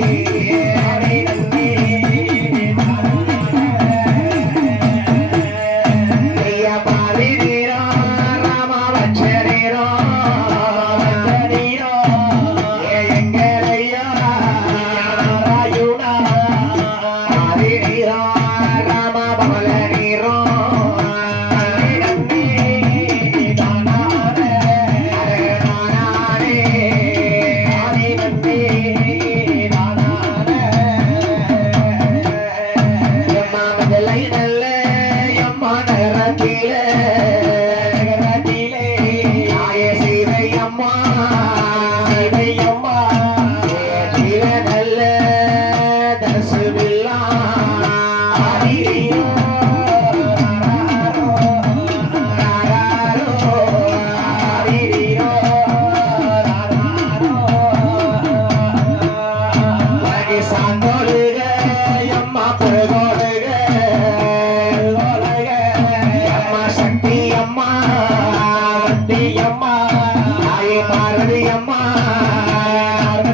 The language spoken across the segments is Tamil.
Thank you. கீழே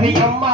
அம்மா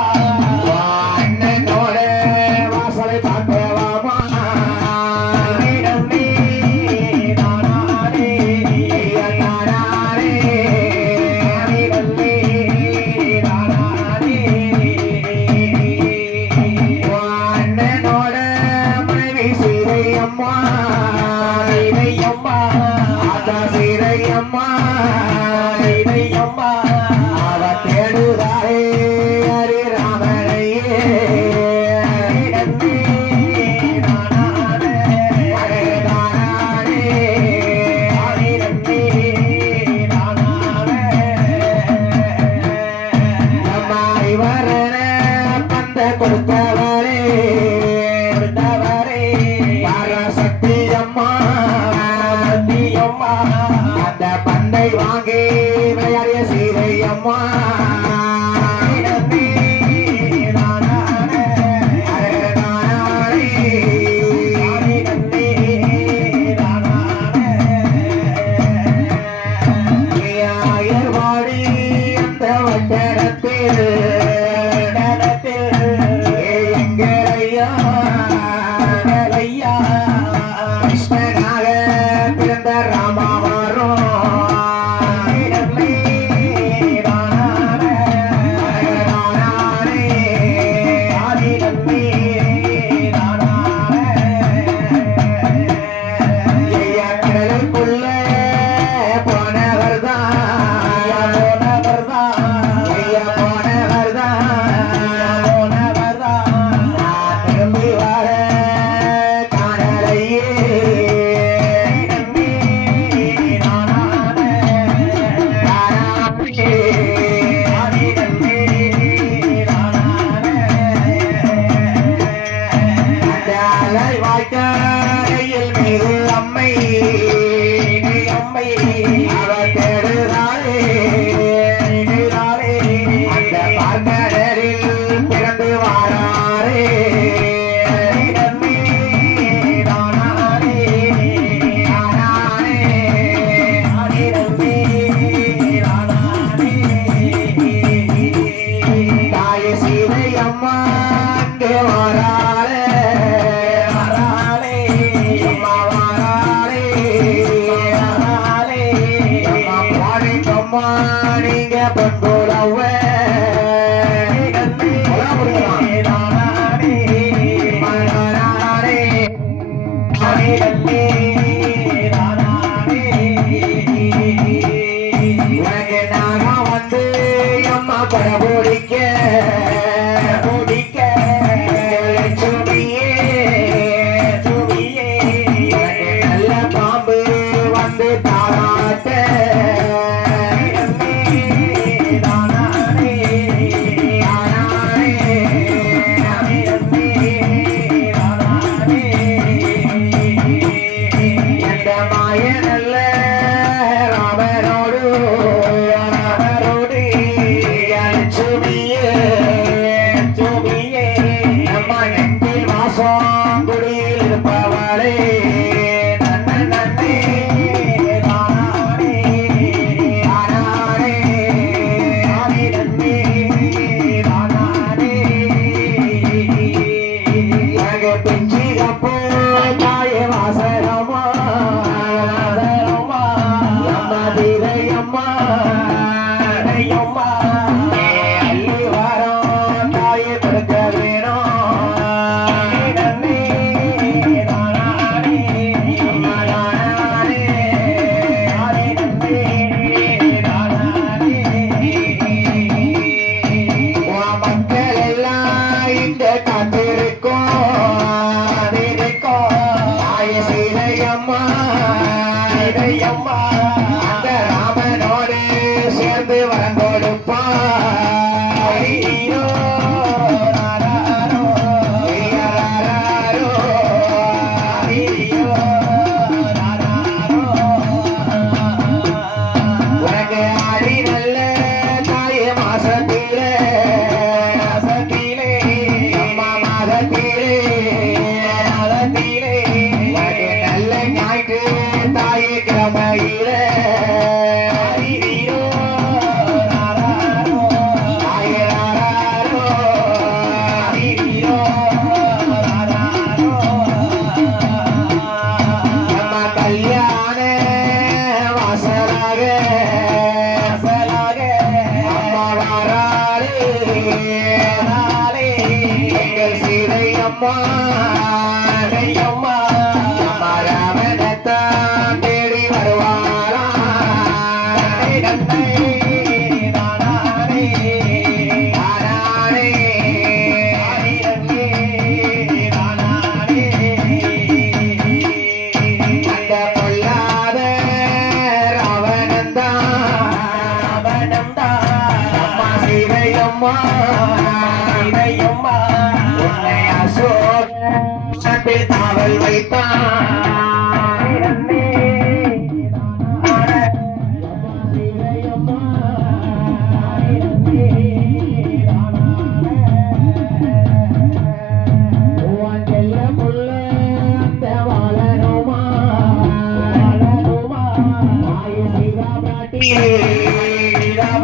கிழமையிலே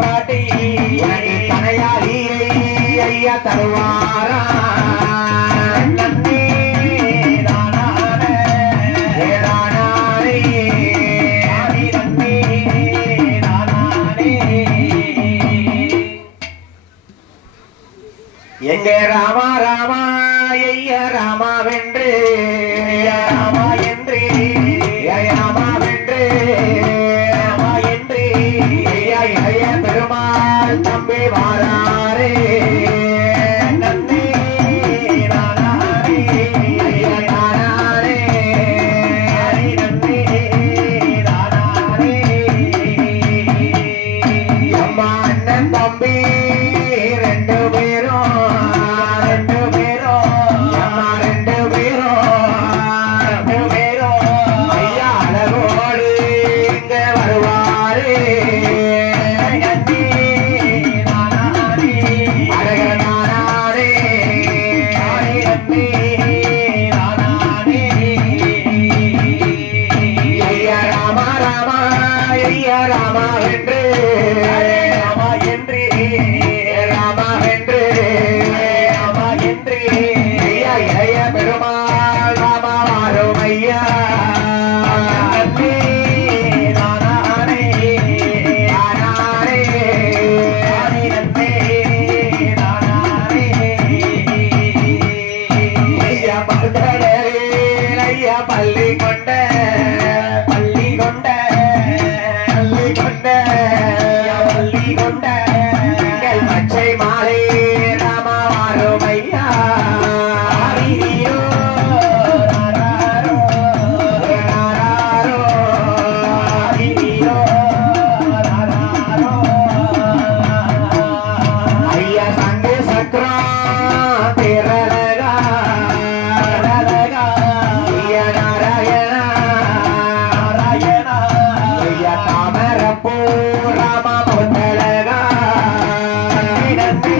பாட்டி சீதா ஐயா தருவாரா எங்க ராமா?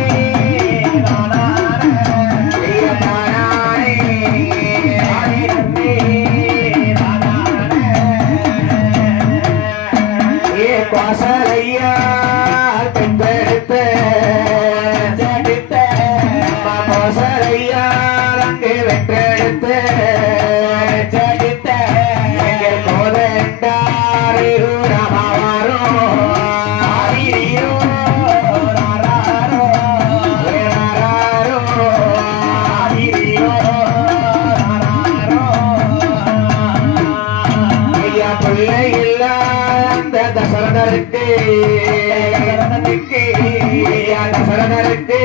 thank you தசரதருக்கு சரணனுக்கு